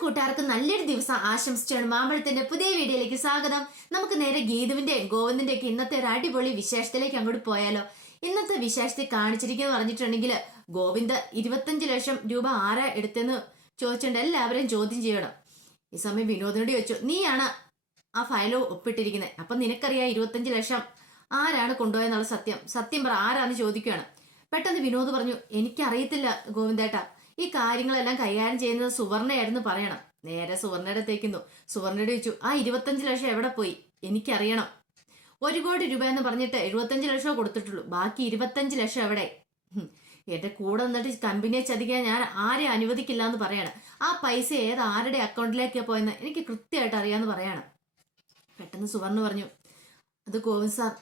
കൂട്ടുകാർക്ക് നല്ലൊരു ദിവസം ആശംസിച്ചാണ് മാമ്പഴത്തിന്റെ പുതിയ വീഡിയോയിലേക്ക് സ്വാഗതം. നമുക്ക് നേരെ ഗീതുവിന്റെ ഗോവിന്ദിന്റെ ഒക്കെ ഇന്നത്തെ ഒരു അടിപൊളി വിശേഷത്തിലേക്ക് അങ്ങോട്ട് പോയാലോ. ഇന്നത്തെ വിശേഷത്തിൽ കാണിച്ചിരിക്കുന്നു പറഞ്ഞിട്ടുണ്ടെങ്കിൽ ഗോവിന്ദ് ഇരുപത്തഞ്ച് ലക്ഷം രൂപ ആരാ എടുത്തെന്ന് ചോദിച്ചിട്ടുണ്ട് എല്ലാവരെയും ചോദ്യം ചെയ്യണം. ഈ സമയം വിനോദിനോട് ചോദിച്ചു നീയാണ് ആ ഫയൽ ഒപ്പിട്ടിരിക്കുന്നത്. അപ്പൊ നിനക്കറിയാം ഇരുപത്തഞ്ച് ലക്ഷം ആരാണ് കൊണ്ടുപോയെന്നുള്ള സത്യം. സത്യം പറ ആരാന്ന് ചോദിക്കുകയാണ് പെട്ടെന്ന് വിനോദ് പറഞ്ഞു എനിക്കറിയത്തില്ല ഗോവിന്ദേട്ട. ഈ കാര്യങ്ങളെല്ലാം കൈകാര്യം ചെയ്യുന്നത് സുവർണയായിരുന്നു പറയണം. നേരെ സുവർണയുടെ തേക്കുന്നു സുവർണയുടെ ചോദിച്ചു ആ ഇരുപത്തഞ്ച് ലക്ഷം എവിടെ പോയി? എനിക്കറിയണം. ഒരു കോടി രൂപ എന്ന് പറഞ്ഞിട്ട് എഴുപത്തഞ്ച് ലക്ഷം കൊടുത്തിട്ടുള്ളൂ. ബാക്കി ഇരുപത്തഞ്ച് ലക്ഷം എവിടെ? എന്റെ കൂടെ നിന്നിട്ട് കമ്പനിയെ ചതിക്കാൻ ഞാൻ ആരെ അനുവദിക്കില്ല എന്ന് പറയാണ്. ആ പൈസ ഏത് ആരുടെ അക്കൗണ്ടിലേക്കാ പോയെന്ന് എനിക്ക് കൃത്യമായിട്ട് അറിയാമെന്ന് പറയാണ്. പെട്ടെന്ന് സുവർണ പറഞ്ഞു അത് ഗോവിന്ദ് സാർ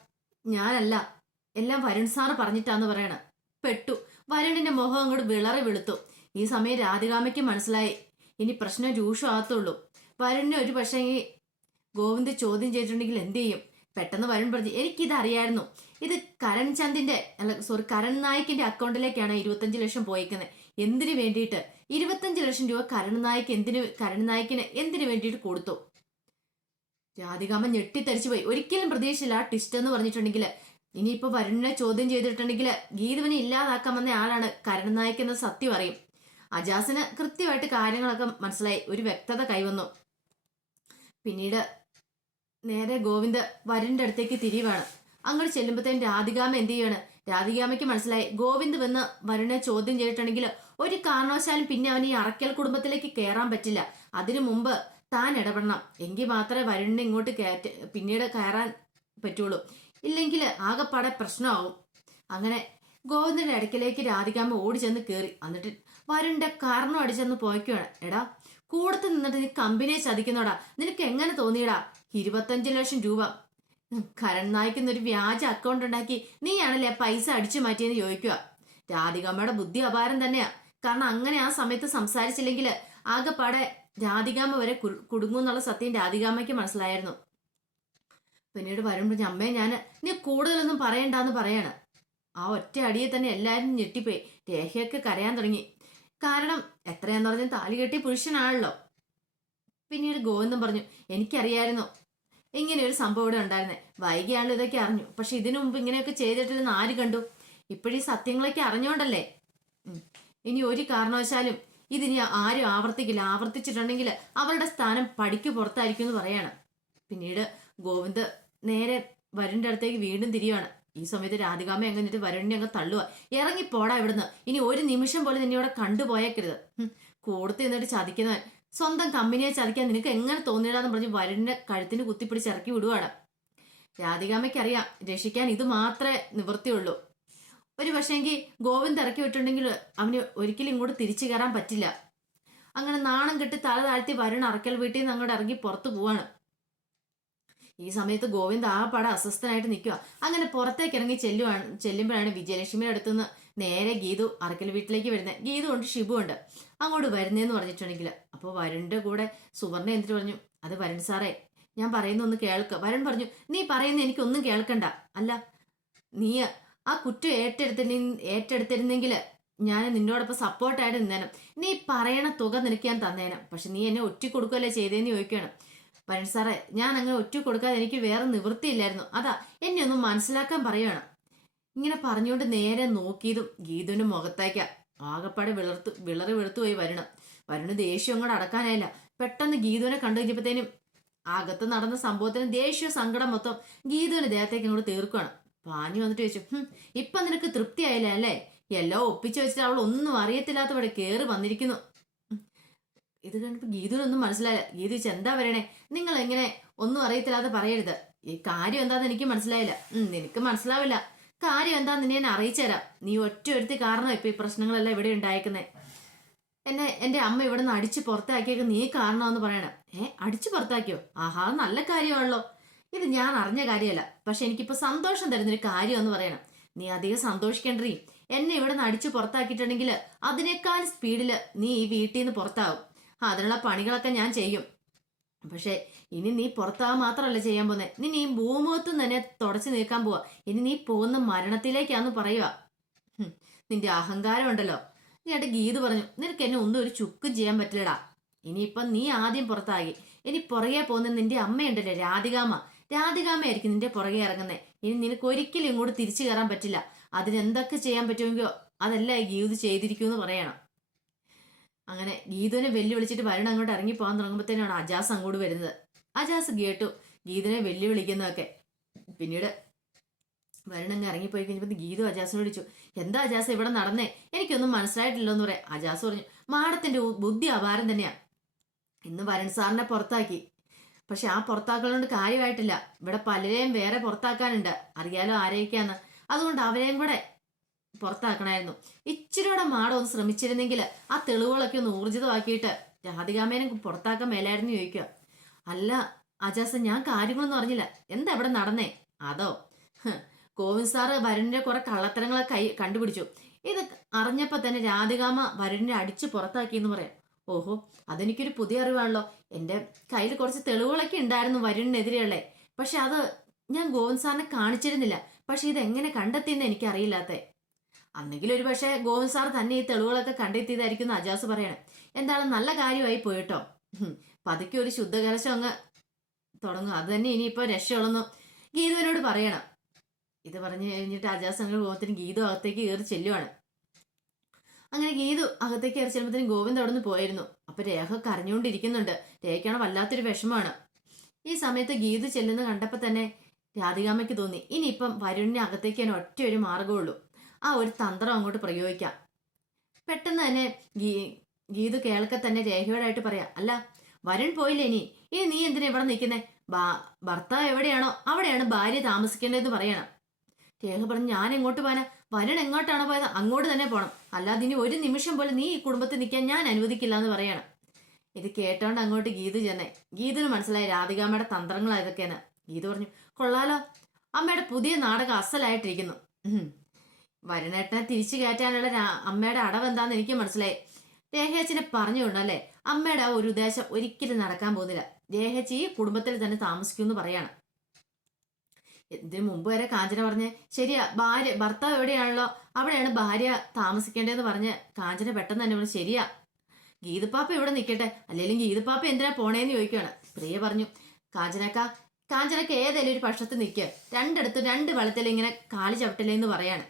ഞാനല്ല. എല്ലാം വരുൺ സാർ പറഞ്ഞിട്ടാന്ന് പറയണ. പെട്ടു. വരുണിന്റെ മുഖം അങ്ങോട്ട് വിളറി വെളുത്തു. ഈ സമയം രാധികാമയ്ക്ക് മനസ്സിലായി. ഇനി പ്രശ്നം രൂക്ഷമാകത്തുള്ളൂ. വരുണിനെ ഒരു പക്ഷേ ഈ ഗോവിന്ദ് ചോദ്യം ചെയ്തിട്ടുണ്ടെങ്കിൽ എന്ത് ചെയ്യും? പെട്ടെന്ന് വരുൺ പറഞ്ഞു എനിക്കിത് അറിയായിരുന്നു ഇത് കരൺ ചന്ദിന്റെ അല്ല സോറി കരൺ നായിക്കിന്റെ അക്കൗണ്ടിലേക്കാണ് ഇരുപത്തഞ്ച് ലക്ഷം പോയേക്കുന്നത്. എന്തിനു വേണ്ടിയിട്ട്? ഇരുപത്തഞ്ച് ലക്ഷം രൂപ കരൺ നായിക്ക് എന്തിനു കരൺ നായിക്കിന് എന്തിനു വേണ്ടിയിട്ട് കൊടുത്തു? രാധികാമ്മ ഞെട്ടിത്തരിച്ചു പോയി. ഒരിക്കലും പ്രതീക്ഷയില്ല ആ ട്വിസ്റ്റ് എന്ന് പറഞ്ഞിട്ടുണ്ടെങ്കിൽ. ഇനിയിപ്പോ വരുണിനെ ചോദ്യം ചെയ്തിട്ടുണ്ടെങ്കിൽ ഗീതുവിനെ ഇല്ലാതാക്കാമെന്ന ആളാണ് കരൺ നായിക്ക് എന്ന സത്യം അറിയും. അജാസിന് കൃത്യമായിട്ട് കാര്യങ്ങളൊക്കെ മനസ്സിലായി. ഒരു വ്യക്തത കൈവന്നു. പിന്നീട് നേരെ ഗോവിന്ദ് വരന്റെ അടുത്തേക്ക് തിരിവാണ് അങ്ങോട്ട് ചെല്ലുമ്പോഴത്തേന് രാധികാമ എന്ത് ചെയ്യാണ്? രാധികാമയ്ക്ക് മനസ്സിലായി. ഗോവിന്ദ് വന്ന് വരുണെ ചോദ്യം ചെയ്തിട്ടുണ്ടെങ്കിൽ ഒരു കാരണവശാലും പിന്നെ അവൻ ഈ അറക്കൽ കുടുംബത്തിലേക്ക് കയറാൻ പറ്റില്ല. അതിനു മുമ്പ് താൻ ഇടപെടണം. എങ്കിൽ മാത്രമേ വരുണിനെ ഇങ്ങോട്ട് കയറ്റ പിന്നീട് കയറാൻ പറ്റുള്ളൂ. ഇല്ലെങ്കിൽ ആകെപ്പാടെ പ്രശ്നമാവും. അങ്ങനെ ഗോവിന്ദന്റെ അടുക്കലേക്ക് രാധികാമ ഓടി ചെന്ന് കയറി എന്നിട്ട് വരുണിന്റെ കാരണം അടിച്ചെന്ന് പോയിക്കുകയാണ് എടാ കൂടത്ത് നിന്നിട്ട് നീ കമ്പനിയെ ചതിക്കുന്നോടാ. നിനക്ക് എങ്ങനെ തോന്നിയടാ? ഇരുപത്തഞ്ച് ലക്ഷം രൂപ. കരൺ നായ്ക്കുന്നൊരു വ്യാജ അക്കൗണ്ട് ഉണ്ടാക്കി നീയാണല്ലേ പൈസ അടിച്ചു മാറ്റിയെന്ന് ചോദിക്കുക. രാധികാമ്മയുടെ ബുദ്ധി അപാരം തന്നെയാ. കാരണം അങ്ങനെ ആ സമയത്ത് സംസാരിച്ചില്ലെങ്കിൽ ആകെപ്പാടെ രാധികാമ്മ വരെ കുടുങ്ങും കുടുങ്ങുന്നുള്ള സത്യം രാധികാമ്മയ്ക്ക് മനസ്സിലായിരുന്നു. പിന്നീട് വരുമ്പോൾ അമ്മയെ ഞാൻ നീ കൂടുതലൊന്നും പറയണ്ടെന്ന് പറയാണ്. ആ ഒറ്റ അടിയെ തന്നെ എല്ലാവരും ഞെട്ടിപ്പോയി. രേഖയൊക്കെ കരയാൻ തുടങ്ങി. കാരണം എത്രയാന്ന് പറഞ്ഞാൽ താലി കെട്ടിയ പുരുഷനാണല്ലോ. പിന്നീട് ഗോവിന്ദൻ പറഞ്ഞു എനിക്കറിയായിരുന്നു. ഇങ്ങനെ ഒരു സംഭവം ഇവിടെ ഉണ്ടായിരുന്നേ. വൈകിയാണല്ലോ ഇതൊക്കെ അറിഞ്ഞു. പക്ഷെ ഇതിനു മുമ്പ് ഇങ്ങനെയൊക്കെ ചെയ്തിട്ടില്ലെന്ന് ആര് കണ്ടു? ഇപ്പോഴീ സത്യങ്ങളൊക്കെ അറിഞ്ഞോണ്ടല്ലേ? ഇനി ഒരു കാരണവശാലും ഇതിനി ആരും ആവർത്തിക്കില്ല. ആവർത്തിച്ചിട്ടുണ്ടെങ്കിൽ അവരുടെ സ്ഥാനം പടിക്ക് പുറത്തായിരിക്കും എന്ന് പറയാണ്. പിന്നീട് ഗോവിന്ദ് നേരെ വരുണിന്റെ അടുത്തേക്ക് വീണ്ടും തിരിയുവാണ്. ഈ സമയത്ത് രാധികാമ്മ അങ്ങ് എന്നിട്ട് വരുണിനെ അങ്ങ് തള്ളുക ഇറങ്ങിപ്പോടാ ഇവിടുന്ന്. ഇനി ഒരു നിമിഷം പോലും നിന്നെ ഇവിടെ കണ്ടുപോയേക്കരുത്. ഹും, എന്നിട്ട് ചതിക്കുന്നവൻ. സ്വന്തം കമ്പനിയെ ചതിക്കാൻ നിനക്ക് എങ്ങനെ തോന്നിയിടാന്ന് പറഞ്ഞ് വരുണിന്റെ കഴുത്തിന് കുത്തിപ്പിടിച്ച് ഇറക്കി വിടുവാണ് രാധികാമയ്ക്കറിയാം രക്ഷിക്കാൻ ഇത് മാത്രമേ നിവൃത്തിയുള്ളൂ. ഒരു പക്ഷേങ്കിൽ ഗോവിന്ദ് ഇറക്കി വിട്ടുണ്ടെങ്കിൽ അവന് ഒരിക്കലും ഇങ്ങോട്ട് തിരിച്ചു കയറാൻ പറ്റില്ല. അങ്ങനെ നാണം കെട്ടി തല താഴ്ത്തി വരുൺ അറക്കൽ വീട്ടിൽ നിന്ന് അങ്ങോട്ട് ഇറങ്ങി പുറത്തു പോവാണ്. ഈ സമയത്ത് ഗോവിന്ദ് ആകപ്പാടെ അസ്വസ്ഥനായിട്ട് നിൽക്കുക അങ്ങനെ പുറത്തേക്ക് ഇറങ്ങി ചെല്ലുവാണ് ചെല്ലുമ്പോഴാണ് വിജയലക്ഷ്മിയുടെ അടുത്തുനിന്ന് നേരെ ഗീതു അറക്കൽ വീട്ടിലേക്ക് വരുന്നത്. ഗീതു ഉണ്ട് ഷിബു ഉണ്ട്. അങ്ങോട്ട് വരുന്നേന്ന് പറഞ്ഞിട്ടുണ്ടെങ്കിൽ അപ്പോൾ വരുണിന്റെ കൂടെ സുവർണ എന്തിട്ട് പറഞ്ഞു അത് വരുൺ സാറേ ഞാൻ പറയുന്ന ഒന്ന് കേൾക്ക. വരുൺ പറഞ്ഞു നീ പറയുന്ന എനിക്കൊന്നും കേൾക്കണ്ട. അല്ല നീ ആ കുറ്റം ഏറ്റെടുത്തി ഏറ്റെടുത്തിരുന്നെങ്കിൽ ഞാൻ നിന്നോടൊപ്പം സപ്പോർട്ടായിട്ട് നിന്നേനും. നീ പറയണ തുക നിനക്ക് ഞാൻ തന്നേനും. പക്ഷെ നീ എന്നെ ഒറ്റ കൊടുക്കുകയല്ലേ ചെയ്തേന്ന് ചോദിക്കുകയാണ് വരുൺ സാറേ ഞാൻ അങ്ങനെ ഒറ്റ കൊടുക്കാതെ എനിക്ക് വേറെ നിവൃത്തിയില്ലായിരുന്നു. അതാ എന്നെ ഒന്ന് മനസ്സിലാക്കാൻ പറയുകയാണ് ഇങ്ങനെ പറഞ്ഞുകൊണ്ട് നേരെ നോക്കിയതും ഗീതുവിന്റെ മുഖത്തേക്ക ആകപ്പാടെ വിളർത്തു വിളറി വെളുത്തു പോയി വരണം. വരുണ് ദേഷ്യം അങ്ങോട്ട് അടക്കാനായില്ല. പെട്ടെന്ന് ഗീതുവിനെ കണ്ടു കഴിഞ്ഞപ്പോഴത്തേനും അകത്ത് നടന്ന സംഭവത്തിന് ദേഷ്യ സങ്കടം മൊത്തം ഗീതുവിന്റെ ദേഹത്തേക്ക് അങ്ങോട്ട് തീർക്കുകയാണ് പാഞ്ഞു വന്നിട്ട് ചോദിച്ചു "ഹും, ഇപ്പൊ നിനക്ക് തൃപ്തിയായില്ല അല്ലേ? എല്ലാം ഒപ്പിച്ചു വെച്ചിട്ട് അവൾ ഒന്നും അറിയത്തില്ലാത്തവിടെ കേറി വന്നിരിക്കുന്നു. ഇത് കണ്ടിപ്പോ ഗീതുവിനൊന്നും മനസ്സിലായ ഗീത ചോദിച്ചു എന്താ പറയണേ നിങ്ങൾ എങ്ങനെ ഒന്നും അറിയത്തില്ലാതെ പറയരുത്. ഈ കാര്യം എന്താന്ന് എനിക്ക് മനസ്സിലായില്ല. നിനക്ക് മനസ്സിലാവില്ല. കാര്യം എന്താന്ന് നിന്നെ ഞാൻ അറിയിച്ചുതരാം നീ ഒറ്റ ഒരുത്തി കാരണം ഇപ്പൊ ഈ പ്രശ്നങ്ങളെല്ലാം ഇവിടെ ഉണ്ടായേക്കുന്നേ? എന്നെ എന്റെ അമ്മ ഇവിടെ നിന്ന് അടിച്ച് പുറത്താക്കിയൊക്കെ നീ കാരണമെന്ന് പറയണം. ഏ അടിച്ചു പുറത്താക്കിയോ? ആഹാ നല്ല കാര്യമാണല്ലോ. ഇത് ഞാൻ അറിഞ്ഞ കാര്യമല്ല. പക്ഷെ എനിക്കിപ്പോ സന്തോഷം തരുന്നൊരു കാര്യമെന്ന് പറയണം. നീ അധികം സന്തോഷിക്കേണ്ടീ എന്നെ ഇവിടെ നിന്ന് അടിച്ചു പുറത്താക്കിയിട്ടുണ്ടെങ്കിൽ അതിനേക്കാൾ സ്പീഡിൽ നീ ഈ വീട്ടിൽ നിന്ന് പുറത്താവും. അതിനുള്ള പണികളൊക്കെ ഞാൻ ചെയ്യും. പക്ഷേ ഇനി നീ പുറത്താകാൻ മാത്രമല്ല ചെയ്യാൻ പോകുന്നത് നീ നീ ഭൂമുഖത്തും തന്നെ തുടച്ചു നീക്കാൻ പോവാ. ഇനി നീ പോകുന്ന മരണത്തിലേക്കാന്ന് പറയുക നിന്റെ അഹങ്കാരം ഉണ്ടല്ലോ. ഞാൻ ഗീത് പറഞ്ഞു നിനക്ക് എന്നെ ഒന്നും ഒരു ചുക്കും ചെയ്യാൻ പറ്റില്ലടാ. ഇനിയിപ്പം നീ ആദ്യം പുറത്താകി ഇനി പുറകെ പോകുന്ന നിന്റെ അമ്മയുണ്ടല്ലോ രാധികാമ രാധികാമ്മയായിരിക്കും നിന്റെ പുറകെ ഇറങ്ങുന്നത് ഇനി നിനക്ക് ഒരിക്കലും ഇങ്ങോട്ട് തിരിച്ചു കയറാൻ പറ്റില്ല. അതിനെന്തൊക്കെ ചെയ്യാൻ പറ്റുമെങ്കിലോ അതല്ല ഗീതു ചെയ്തിരിക്കുമെന്ന് പറയണം. അങ്ങനെ ഗീതുവിനെ വെല്ലുവിളിച്ചിട്ട് വരണം അങ്ങോട്ട് ഇറങ്ങി പോകാൻ തുടങ്ങുമ്പോഴത്തേനാണ് അജാസ് അങ്ങോട്ട് വരുന്നത്. അജാസ് കേട്ടു. ഗീതനെ വെല്ലുവിളിക്കുന്നതൊക്കെ. പിന്നീട് വരണങ്ങ് ഇറങ്ങിപ്പോയി കഴിഞ്ഞപ്പോൾ ഗീതു അജാസിനോട് ചോദിച്ചു എന്താ അജാസ് ഇവിടെ നടന്നേ? എനിക്കൊന്നും മനസ്സിലായിട്ടില്ലെന്ന് പറയാം. അജാസ് പറഞ്ഞു മാഡത്തിന്റെ ബുദ്ധി അപാരം തന്നെയാ. ഇന്ന് വരൺ സാറിനെ പുറത്താക്കി. പക്ഷെ ആ പുറത്താക്കലുകൊണ്ട് കാര്യമായിട്ടില്ല. ഇവിടെ പലരെയും വേറെ പുറത്താക്കാനുണ്ട്. അറിയാലോ ആരെയൊക്കെയാന്ന്. അതുകൊണ്ട് അവരെയും കൂടെ പുറത്താക്കണമായിരുന്നു ഇച്ചിരിയോടെ മാഡം ഒന്ന് ശ്രമിച്ചിരുന്നെങ്കിൽ ആ തെളിവുകളൊക്കെ ഒന്ന് ഊർജിതമാക്കിയിട്ട് രാധികാമേനെ പുറത്താക്കാൻ മേലായിരുന്നു ചോദിക്കുക. അല്ല അജാസ ഞാൻ കാര്യങ്ങളൊന്നും അറിഞ്ഞില്ല. എന്താ ഇവിടെ നടന്നേ? അതോ? ഗോവിന്ദ് സാറ് വരുണിന്റെ കുറെ കള്ളത്തരങ്ങളെ കൈ കണ്ടുപിടിച്ചു. ഇത് അറിഞ്ഞപ്പോ തന്നെ രാധികാമ വരുണിനെ അടിച്ച് പുറത്താക്കി എന്ന് പറയാം. ഓഹോ അതെനിക്കൊരു പുതിയ അറിവാണല്ലോ. എന്റെ കയ്യിൽ കുറച്ച് തെളിവുകളൊക്കെ ഉണ്ടായിരുന്നു വരുണിനെതിരെയുള്ളേ. പക്ഷെ അത് ഞാൻ ഗോവിന്ദ് സാറിനെ കാണിച്ചിരുന്നില്ല. പക്ഷെ ഇത് എങ്ങനെ കണ്ടെത്തിയെന്ന് എനിക്കറിയില്ലാത്തേ. അന്നെങ്കിൽ ഒരു പക്ഷേ ഗോവിന്ദ് സാർ തന്നെ ഈ തെളിവുകളൊക്കെ കണ്ടെത്തിയതായിരിക്കും അജാസ് പറയണം. എന്താണ് നല്ല കാര്യമായി പോയിട്ടോ പതുക്കെ ഒരു ശുദ്ധകലശം അങ്ങ് തുടങ്ങും. അത് തന്നെ ഇനിയിപ്പോ രക്ഷയുള്ളെന്ന് ഗീതുവിനോട് പറയണം. ഇത് പറഞ്ഞു കഴിഞ്ഞിട്ട് അജാസ് അങ്ങനെ ഗോവത്തിന് ഗീതു അകത്തേക്ക് കയറി ചെല്ലുവാണ്. അങ്ങനെ ഗീതു അകത്തേക്ക് കയറി ചെല്ലുമ്പോഴത്തേനും ഗോവിന്ദ് അവിടെ നിന്ന് പോയിരുന്നു. അപ്പൊ രേഖ കരഞ്ഞുകൊണ്ടിരിക്കുന്നുണ്ട് രേഖയാണ് വല്ലാത്തൊരു വിഷമമാണ്. ഈ സമയത്ത് ഗീതു ചെല്ലുന്ന കണ്ടപ്പോൾ തന്നെ രാധികാമ്മയ്ക്ക് തോന്നി. ഇനിയിപ്പം വരുണിനെ അകത്തേക്ക് തന്നെ ഒറ്റ ഒരു മാർഗമുള്ളൂ ആ ഒരു തന്ത്രം അങ്ങോട്ട് പ്രയോഗിക്കാം. പെട്ടെന്ന് തന്നെ ഗീ ഗീതു കേൾക്കെ തന്നെ രേഖയോടായിട്ട് പറയാം അല്ല വരൺ പോയില്ലേ ഇനി? ഇനി നീ എന്തിനാ ഇവിടെ നിൽക്കുന്നേ? ഭർത്താവ് എവിടെയാണോ അവിടെയാണ് ഭാര്യ താമസിക്കേണ്ടതെന്ന് പറയണം. രേഖ പറഞ്ഞു ഞാൻ എങ്ങോട്ട് പോകാനാ? വരൺ എങ്ങോട്ടാണോ പോയത്? അങ്ങോട്ട് തന്നെ പോകണം അല്ലാതെ ഇനി ഒരു നിമിഷം പോലും നീ ഈ കുടുംബത്തിൽ നിൽക്കാൻ ഞാൻ അനുവദിക്കില്ല എന്ന് പറയണം. ഇത് കേട്ടോണ്ട് അങ്ങോട്ട് ഗീതു ചെന്നേ. ഗീതിന് മനസ്സിലായി രാധികാമ്മയുടെ തന്ത്രങ്ങൾ ഇതൊക്കെയാണ് ഗീതു പറഞ്ഞു കൊള്ളാലോ. അമ്മയുടെ പുതിയ നാടകം അസലായിട്ടിരിക്കുന്നു. വരുണേട്ടനെ തിരിച്ചു കയറ്റാനുള്ള അമ്മയുടെ അടവ് എന്താന്ന് എനിക്ക് മനസ്സിലായി. രേഖയച്ചനെ പറഞ്ഞുകൊണ്ടല്ലേ അമ്മയുടെ ആ ഒരു ഉദ്ദേശം ഒരിക്കലും നടക്കാൻ പോകുന്നില്ല. രേഖച്ചി കുടുംബത്തിൽ തന്നെ താമസിക്കുമെന്ന് പറയാണ്. ഇതിന് മുമ്പ് വരെ കാഞ്ചന പറഞ്ഞ് ശരിയാ ഭാര്യ ഭർത്താവ് എവിടെയാണല്ലോ? അവിടെയാണ് ഭാര്യ താമസിക്കേണ്ടതെന്ന് പറഞ്ഞ് കാഞ്ചന പെട്ടെന്ന് തന്നെ പറഞ്ഞു ശരിയാ ഗീതപ്പാപ്പ ഇവിടെ നിൽക്കട്ടെ അല്ലെങ്കിൽ ഗീതപ്പാപ്പ എന്തിനാ പോണേന്ന് ചോദിക്കുകയാണ് പ്രിയ പറഞ്ഞു കാഞ്ചനക്ക കാഞ്ചനക്ക് ഏതെങ്കിലും ഒരു പക്ഷത്ത് നിൽക്കുക രണ്ടിടത്തും രണ്ട് വെള്ളത്തിൽ ഇങ്ങനെ കാലി ചവിട്ടില്ലേ എന്ന് പറയാണ്.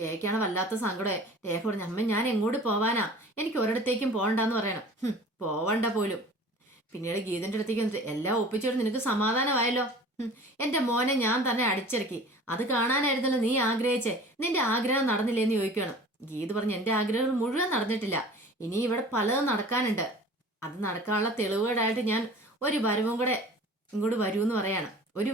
രേഖയ്ക്കാണ് വല്ലാത്ത സങ്കടമേ രേഖ പറഞ്ഞു അമ്മ ഞാൻ എങ്ങോട്ട് പോവാനാ? എനിക്ക് ഒരിടത്തേക്കും പോകണ്ടെന്ന് പറയണം. പോവണ്ട പോലും. പിന്നീട് ഗീതന്റെ അടുത്തേക്ക് വന്നിട്ട് എല്ലാം ഒപ്പിച്ചോട് നിനക്ക് സമാധാനമായല്ലോ. എന്റെ മോനെ ഞാൻ തന്നെ അടിച്ചിറക്കി. അത് കാണാനായിരുന്നല്ലോ നീ ആഗ്രഹിച്ചേ. നിന്റെ ആഗ്രഹം നടന്നില്ലേ എന്ന് ചോദിക്കുകയാണ് ഗീത് പറഞ്ഞു എന്റെ ആഗ്രഹങ്ങൾ മുഴുവൻ നടന്നിട്ടില്ല. ഇനി ഇവിടെ പലതും നടക്കാനുണ്ട്. അത് നടക്കാനുള്ള തെളിവുകളായിട്ട് ഞാൻ ഒരു വരവും കൂടെ ഇങ്ങോട്ട് വരൂ എന്ന് പറയാണ്. ഒരു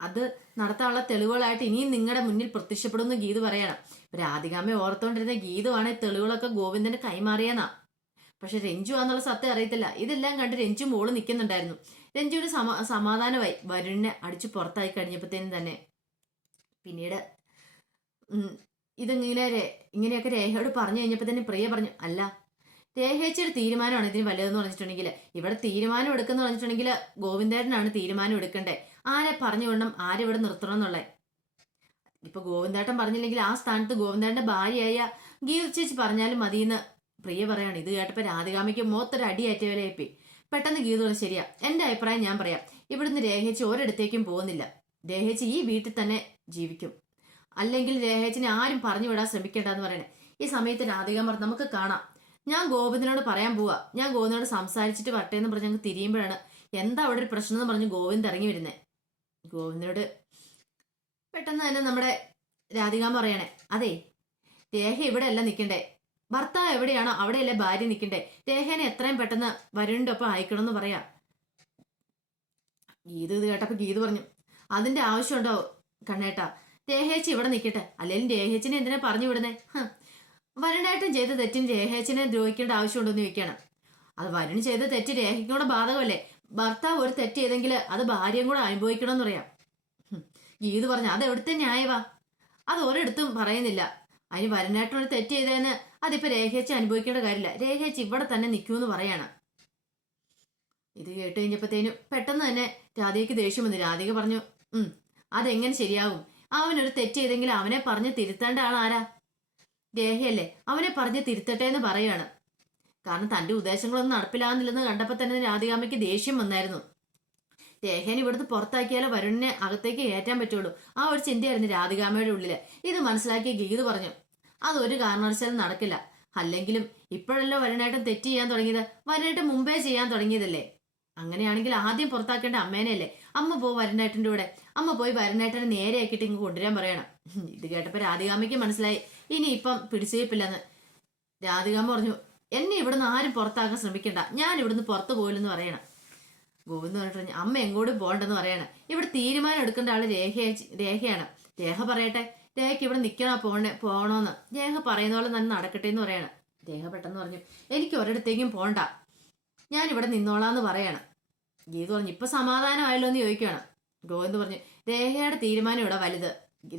അത് നടത്താനുള്ള തെളിവുകളായിട്ട് ഇനിയും നിങ്ങളുടെ മുന്നിൽ പ്രത്യക്ഷപ്പെടുമെന്ന് ഗീത് പറയണം. രാധികാമ്മ ഓർത്തോണ്ടിരുന്ന ഗീതുവാണ് തെളിവുകളൊക്കെ ഗോവിന്ദന് കൈമാറിയെന്നാ. പക്ഷെ രഞ്ജു ആന്നുള്ള സത്യം അറിയത്തില്ല. ഇതെല്ലാം കണ്ട് രഞ്ജു മോൾ നിൽക്കുന്നുണ്ടായിരുന്നു രഞ്ജുവിന് സമാ സമാധാനമായി. വരുണിനെ അടിച്ച് പുറത്തായി കഴിഞ്ഞപ്പോഴത്തേനും തന്നെ. പിന്നീട് ഇതിങ്ങനെ ഇങ്ങനെയൊക്കെ രേഖയോട് പറഞ്ഞു കഴിഞ്ഞപ്പോൾ തന്നെ പ്രിയ പറഞ്ഞു അല്ല രേഖയച്ചൊരു തീരുമാനമാണ് ഇതിന് വലുതെന്ന് പറഞ്ഞിട്ടുണ്ടെങ്കിൽ ഇവിടെ തീരുമാനം എടുക്കുന്ന പറഞ്ഞിട്ടുണ്ടെങ്കിൽ ഗോവിന്ദേട്ടനാണ് തീരുമാനം എടുക്കണ്ടേ. ആരെ പറഞ്ഞു വിടണം ആരെ ഇവിടെ നിർത്തണം എന്നുള്ളത് ഇപ്പൊ ഗോവിന്ദേട്ടൻ പറഞ്ഞില്ലെങ്കിൽ ആ സ്ഥാനത്ത് ഗോവിന്ദേട്ടന്റെ ഭാര്യയായ ഗീത ചേച്ചി പറഞ്ഞാലും മതിയെന്ന് പ്രിയ പറയാണ്. ഇത് കേട്ടപ്പോ രാധികാമയ്ക്ക് മൂത്തൊരു അടിയേറ്റവരെപ്പി പെട്ടെന്ന് ഗീത പറഞ്ഞു ശരിയാ എന്റെ അഭിപ്രായം ഞാൻ പറയാം. ഇവിടുന്ന് രേഖേച്ചി ഒരിടത്തേക്കും പോകുന്നില്ല. രേഖേച്ചി ഈ വീട്ടിൽ തന്നെ ജീവിക്കും. അല്ലെങ്കിൽ രേഖേച്ചിനെ ആരും പറഞ്ഞു വിടാൻ ശ്രമിക്കേണ്ടെന്ന് പറയണേ. ഈ സമയത്ത് രാധികാമർ നമുക്ക് കാണാം. ഞാൻ ഗോവിന്ദനോട് പറയാൻ പോവാ. ഞാൻ ഗോവിന്ദനോട് സംസാരിച്ചിട്ട് വട്ടേന്ന് പറഞ്ഞ് ഞങ്ങൾ തിരിയുമ്പോഴാണ് എന്താ അവിടെ ഒരു പ്രശ്നം എന്ന് പറഞ്ഞ് ഗോവിന്ദ് ഇറങ്ങി വരുന്നേ. ഗോവിന്ദനോട് പെട്ടെന്ന് തന്നെ നമ്മുടെ രാധിക പറയണേ അതെ രേഖ ഇവിടെ അല്ല നിൽക്കണ്ടേ ഭർത്താവ് എവിടെയാണോ അവിടെയല്ലേ ഭാര്യ നിൽക്കണ്ടേ രേഖനെ എത്രയും പെട്ടെന്ന് വരുണിന്റെ ഒപ്പം അയക്കണം എന്ന് പറയാ. ഗീത ഇത് കേട്ടപ്പോ ഗീത് പറഞ്ഞു അതിന്റെ ആവശ്യമുണ്ടോ കണ്ണേട്ടാ? രേഖേച്ചി ഇവിടെ നിൽക്കട്ടെ അല്ലെങ്കിൽ രേഖേച്ചിനെ എന്തിനാ പറഞ്ഞു വിടുന്നേ. വരുണേട്ടൻ ചെയ്ത തെറ്റിന് രേഖേച്ചിനെ ദ്രോഹിക്കേണ്ട ആവശ്യമുണ്ടോ എന്ന് ചോദിക്കണം. അത് വരുൺ ചെയ്ത തെറ്റ് രേഖയ്ക്കൂടെ ബാധകമല്ലേ? ഭർത്താവ് ഒരു തെറ്റ് ചെയ്തെങ്കിൽ അത് ഭാര്യയും കൂടെ അനുഭവിക്കണമെന്ന് പറയാം ഹും. ഗീത് പറഞ്ഞു അത് എവിടുത്തെ ന്യായവാ? അത് ഒരിടത്തും പറയുന്നില്ല. അതിന് വരനേട്ടം ഒരു തെറ്റ് ചെയ്തതിന് അതിപ്പോ രേഖേച്ചി അനുഭവിക്കേണ്ട കാര്യമില്ല. രേഖേച്ചി ഇവിടെ തന്നെ നിൽക്കൂന്ന് പറയാണ്. ഇത് കേട്ട് കഴിഞ്ഞപ്പോഴത്തേനും പെട്ടെന്ന് തന്നെ രാധികക്ക് ദേഷ്യം വന്നു. രാധിക പറഞ്ഞു ഉം അതെങ്ങനെ ശരിയാവും? അവനൊരു തെറ്റ് ചെയ്തെങ്കിൽ അവനെ പറഞ്ഞ് തിരുത്തേണ്ട ആളാരാ? രേഖയല്ലേ അവനെ പറഞ്ഞ് തിരുത്തട്ടെ എന്ന് പറയാണ്. കാരണം തന്റെ ഉദ്ദേശങ്ങളൊന്നും നടപ്പിലാകുന്നില്ലെന്ന് കണ്ടപ്പോൾ തന്നെ രാധികാമയ്ക്ക് ദേഷ്യം വന്നായിരുന്നു. രേഖേനെ ഇവിടുന്ന് പുറത്താക്കിയാലേ വരുണിനെ അകത്തേക്ക് കയറ്റാൻ പറ്റുള്ളൂ. ആ ഒരു ചിന്തയായിരുന്നു രാധികാമയുടെ ഉള്ളിൽ. ഇത് മനസ്സിലാക്കിയ ഗീത് പറഞ്ഞു അതൊരു കാരണവശാലും നടക്കില്ല. അല്ലെങ്കിലും ഇപ്പോഴല്ലോ വരുണേട്ടൻ തെറ്റ് ചെയ്യാൻ തുടങ്ങിയത്? വരുണേട്ടൻ മുമ്പേ ചെയ്യാൻ തുടങ്ങിയതല്ലേ? അങ്ങനെയാണെങ്കിൽ ആദ്യം പുറത്താക്കേണ്ട അമ്മേനെയല്ലേ അമ്മ പോ വരുണേട്ടന്റെ കൂടെ. അമ്മ പോയി വരുണേട്ടനെ നേരെയാക്കിയിട്ട് ഇങ്ങ് കൊണ്ടുവരാൻ പറയണം. ഇത് കേട്ടപ്പോൾ രാധികാമയ്ക്ക് മനസ്സിലായി. ഇനി ഇപ്പം പിടിച്ചുവയ്പ്പില്ലെന്ന് രാധികാമ പറഞ്ഞു എന്നെ ഇവിടുന്ന് ആരും പുറത്താക്കാൻ ശ്രമിക്കണ്ട. ഞാൻ ഇവിടുന്ന് പുറത്തു പോയില്ലെന്ന് പറയണം. ഗോവിന്ദ് പറഞ്ഞിട്ട് പറഞ്ഞു, അമ്മ എങ്ങോട്ട് പോകണ്ടെന്ന് പറയണം. ഇവിടെ തീരുമാനം എടുക്കേണ്ട ആൾ രേഖ രേഖയാണ്. രേഖ പറയട്ടെ. രേഖയ്ക്ക് ഇവിടെ നിൽക്കണോ പോണേ പോകണോന്ന് രേഖ പറയുന്ന പോലെ തന്നെ നടക്കട്ടെ എന്ന് പറയണം. രേഖ പെട്ടെന്ന് പറഞ്ഞു എനിക്ക് ഒരിടത്തേക്കും പോണ്ട. ഞാൻ ഇവിടെ നിന്നോളാന്ന് പറയണം. ഗീത് പറഞ്ഞു ഇപ്പൊ സമാധാനമായല്ലോ എന്ന് ചോദിക്കുകയാണ് ഗോവിന്ദ് പറഞ്ഞു രേഖയുടെ തീരുമാനം ഇവിടെ വലുത്.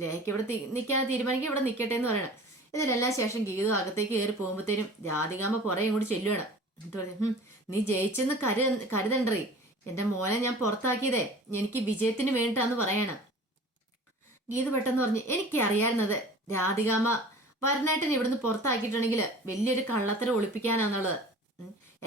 രേഖയ്ക്ക് ഇവിടെ നിൽക്കാൻ തീരുമാനിക്കും ഇവിടെ നിൽക്കട്ടെ എന്ന് പറയണം. ഇതിലെല്ലാം ശേഷം ഗീതു അകത്തേക്ക് കയറി പോകുമ്പോഴത്തേനും രാധികാമ്മ പുറകെ കൂടി ചെല്ലുവാണ്. എന്നിട്ട് പറഞ്ഞു നീ ജയിച്ചെന്ന് കരു കരുതണ്ടറി എന്റെ മോനെ ഞാൻ പുറത്താക്കിയതേ എനിക്ക് വിജയത്തിന് വേണ്ടിട്ടാന്ന് പറയണം. ഗീത പെട്ടെന്ന് പറഞ്ഞു എനിക്ക് അറിയാവുന്നത് രാധികാമ്മ വരനായിട്ടിനെ ഇവിടുന്ന് പുറത്താക്കിയിട്ടുണ്ടെങ്കിൽ വലിയൊരു കള്ളത്തരം ഒളിപ്പിക്കാനാന്നുള്ളത്.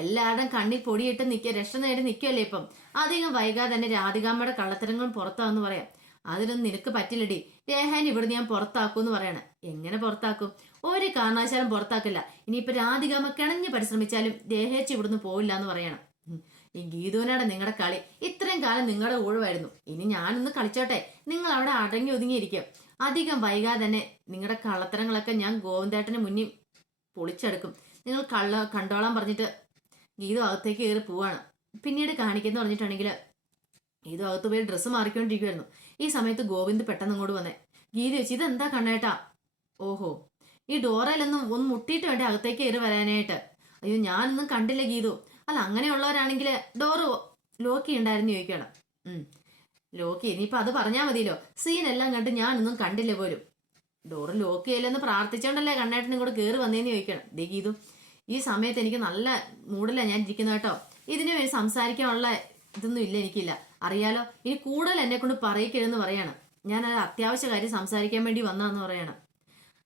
എല്ലാവരുടെയും കണ്ണിൽ പൊടിയിട്ട് നിൽക്കുക രക്ഷ നേടി നിൽക്കുകയല്ലേ ഇപ്പം. അധികം വൈകാതെ തന്നെ രാധികാമ്മയുടെ കള്ളത്തരങ്ങളും പുറത്താന്ന് പറയാം. അതിനൊന്നും നിനക്ക് പറ്റില്ലടി. രേഹാൻ ഇവിടുന്ന് ഞാൻ പുറത്താക്കൂന്ന് പറയണ. എങ്ങനെ പുറത്താക്കും? ഒരു കാരണവശാലും പുറത്താക്കില്ല. ഇനിയിപ്പോ രാധികാമ്മ കിണഞ്ഞ് പരിശ്രമിച്ചാലും രേഹേച്ച് ഇവിടുന്ന് പോവില്ല എന്ന് പറയണം. ഈ ഗീതുവിനാണ് നിങ്ങളുടെ കളി. ഇത്രയും കാലം നിങ്ങളുടെ ഊഴമായിരുന്നു. ഇനി ഞാനൊന്ന് കളിച്ചോട്ടെ. നിങ്ങൾ അവിടെ അടങ്ങി ഒതുങ്ങിയിരിക്കും. അധികം വൈകാതെ തന്നെ നിങ്ങളുടെ കള്ളത്തരങ്ങളൊക്കെ ഞാൻ ഗോവിന്ദേട്ടന് മുന്നിൽ പൊളിച്ചെടുക്കും. നിങ്ങൾ കള്ള കണ്ടോളാൻ പറഞ്ഞിട്ട് ഗീതു അകത്തേക്ക് കയറി പോവാണ്. പിന്നീട് കാണിക്കുന്നു പറഞ്ഞിട്ടുണ്ടെങ്കിൽ ഗീതു അകത്ത് പോയി ഡ്രസ്സ് മാറിക്കൊണ്ടിരിക്കുമായിരുന്നു ഈ സമയത്ത് ഗോവിന്ദ് പെട്ടെന്ന് ഇങ്ങോട്ട് വന്നേ. ഗീതു വെച്ച് ഇതെന്താ കണ്ണേട്ടാ? ഓഹോ ഈ ഡോറയിലൊന്നും ഒന്ന് മുട്ടിയിട്ട് വേണ്ടേ അകത്തേക്ക് കയറി വരാനായിട്ട്? അയ്യോ ഞാനൊന്നും കണ്ടില്ല ഗീതു അല്ല അങ്ങനെയുള്ളവരാണെങ്കിൽ ഡോറ് ലോക്കി ചെയ്യണ്ടായിരുന്നു ചോദിക്കണം ഉം ലോക്ക് ഇനിയിപ്പോൾ അത് പറഞ്ഞാൽ മതിയല്ലോ. സീനെല്ലാം കണ്ട് ഞാനൊന്നും കണ്ടില്ല പോലും. ഡോറ് ലോക്ക് ചെയ്യില്ലെന്ന് പ്രാർത്ഥിച്ചോണ്ടല്ലേ കണ്ണേട്ടനും കൂടെ കയറി വന്നേന്ന് ചോദിക്കണം ദേ ഗീതു ഈ സമയത്ത് എനിക്ക് നല്ല മൂഡിലാണ് ഞാൻ ഇരിക്കുന്നത് കേട്ടോ. ഇതിനു വേണ്ടി സംസാരിക്കാനുള്ള ഇതൊന്നും ഇല്ല എനിക്കില്ല. അറിയാലോ ഇനി കൂടുതൽ എന്നെ കൊണ്ട് പറയിക്കരുതെന്ന് പറയണം. ഞാൻ അത് അത്യാവശ്യ കാര്യം സംസാരിക്കാൻ വേണ്ടി വന്നാന്ന് പറയണം.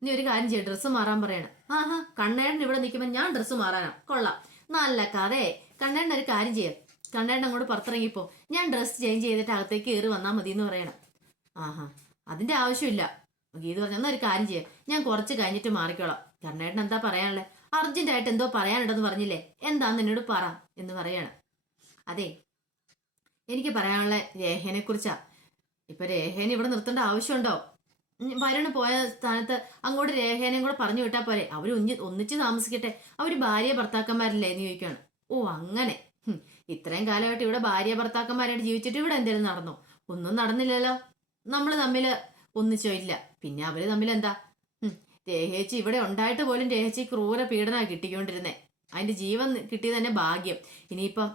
നീ ഒരു കാര്യം ചെയ്യ ഡ്രസ്സ് മാറാൻ പറയണം. ആഹാ കണ്ണേടൻ ഇവിടെ നിൽക്കുമ്പോൾ ഞാൻ ഡ്രസ്സ് മാറാനാ. കൊള്ളാം. നല്ല കഥയെ. കണ്ണേടൻ ഒരു കാര്യം ചെയ്യാം. കണ്ണേടൻ അങ്ങോട്ട് പുറത്തിറങ്ങിപ്പോ ഞാൻ ഡ്രസ്സ് ചേഞ്ച് ചെയ്തിട്ട് അകത്തേക്ക് കയറി വന്നാൽ മതി എന്ന് പറയണം. ആഹാ അതിന്റെ ആവശ്യമില്ല. ഗീത പറഞ്ഞു എന്നാ ഒരു കാര്യം ചെയ്യാം. ഞാൻ കുറച്ച് കഴിഞ്ഞിട്ട് മാറിക്കോളാം. കണ്ണേട്ടൻ എന്താ പറയാനുള്ളത് അർജന്റായിട്ട് എന്തോ പറയാനുണ്ടെന്ന് പറഞ്ഞില്ലേ? എന്താന്ന് എന്നോട് പറ എന്ന് പറയണം. അതെ എനിക്ക് പറയാനുള്ള രേഖനെ കുറിച്ചാ. ഇപ്പൊ രേഖേനെ ഇവിടെ നിർത്തേണ്ട ആവശ്യമുണ്ടോ? വരുണ് പോയ സ്ഥാനത്ത് അങ്ങോട്ട് രേഖേനെയും കൂടെ പറഞ്ഞു വിട്ടാ പോരെ. അവർ ഒന്നി ഒന്നിച്ച് താമസിക്കട്ടെ. അവർ ഭാര്യ ഭർത്താക്കന്മാരല്ലേ എന്ന് ചോദിക്കുകയാണ് ഓ അങ്ങനെ. ഇത്രയും കാലമായിട്ട് ഇവിടെ ഭാര്യ ഭർത്താക്കന്മാരായിട്ട് ജീവിച്ചിട്ട് ഇവിടെ എന്തെങ്കിലും നടന്നു? ഒന്നും നടന്നില്ലല്ലോ. നമ്മൾ തമ്മിൽ ഒന്നിച്ചോ ഇല്ല. പിന്നെ അവർ തമ്മിൽ എന്താ? രേഹേച്ചി ഇവിടെ ഉണ്ടായിട്ട് പോലും രേഖച്ചി ക്രൂര പീഡന കിട്ടിക്കൊണ്ടിരുന്നേ. അതിന്റെ ജീവൻ കിട്ടിയത് തന്നെ ഭാഗ്യം. ഇനിയിപ്പം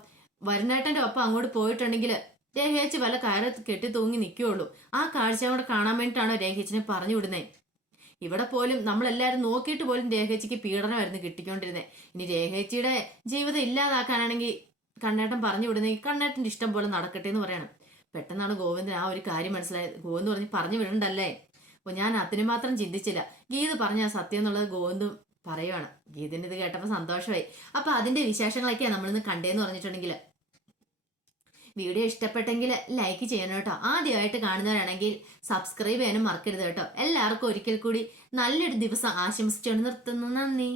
വരുണേട്ടന്റെ ഒപ്പം അങ്ങോട്ട് പോയിട്ടുണ്ടെങ്കിൽ രേഖേച്ചി വല്ല കയറത്ത് കെട്ടി തൂങ്ങി നിൽക്കുകയുള്ളൂ ആ കാഴ്ച കൂടെ കാണാൻ വേണ്ടിയിട്ടാണോ രേഖേച്ചിനെ പറഞ്ഞു വിടുന്നത് ഇവിടെ പോലും നമ്മളെല്ലാവരും നോക്കിയിട്ട് പോലും രേഖേച്ചിക്ക് പീഡനമായിരുന്നു കിട്ടിക്കൊണ്ടിരുന്നത് ഇനി രേഖേച്ചിയുടെ ജീവിതം ഇല്ലാതാക്കാനാണെങ്കിൽ കണ്ണേട്ടൻ പറഞ്ഞു വിടുന്നെങ്കിൽ കണ്ണേട്ടന്റെ ഇഷ്ടം പോലെ നടക്കട്ടെ എന്ന് പറയണം. പെട്ടെന്നാണ് ഗോവിന്ദൻ ആ ഒരു കാര്യം മനസ്സിലായത്. ഗോവിന്ദ് പറഞ്ഞ് പറഞ്ഞു വിടണ്ടല്ലേ? അപ്പോൾ ഞാൻ അതിന് മാത്രം ചിന്തിച്ചില്ല. ഗീത് പറഞ്ഞ സത്യം എന്നുള്ളത് ഗോവിന്ദ് പറയുവാണ്. ഗീതിന് ഇത് കേട്ടപ്പോൾ സന്തോഷമായി. അപ്പോൾ അതിന്റെ വിശേഷങ്ങളൊക്കെയാണ് നമ്മളിന്ന് കണ്ടേന്ന് പറഞ്ഞിട്ടുണ്ടെങ്കിൽ വീഡിയോ ഇഷ്ടപ്പെട്ടെങ്കിൽ ലൈക്ക് ചെയ്യണം കേട്ടോ. ആദ്യമായിട്ട് കാണുന്നവരാണെങ്കിൽ സബ്സ്ക്രൈബ് ചെയ്യാനും മറക്കരുത് കേട്ടോ. എല്ലാവർക്കും ഒരിക്കൽ കൂടി നല്ലൊരു ദിവസം ആശംസിച്ചുകൊണ്ട് നിർത്തുന്നു. നന്ദി.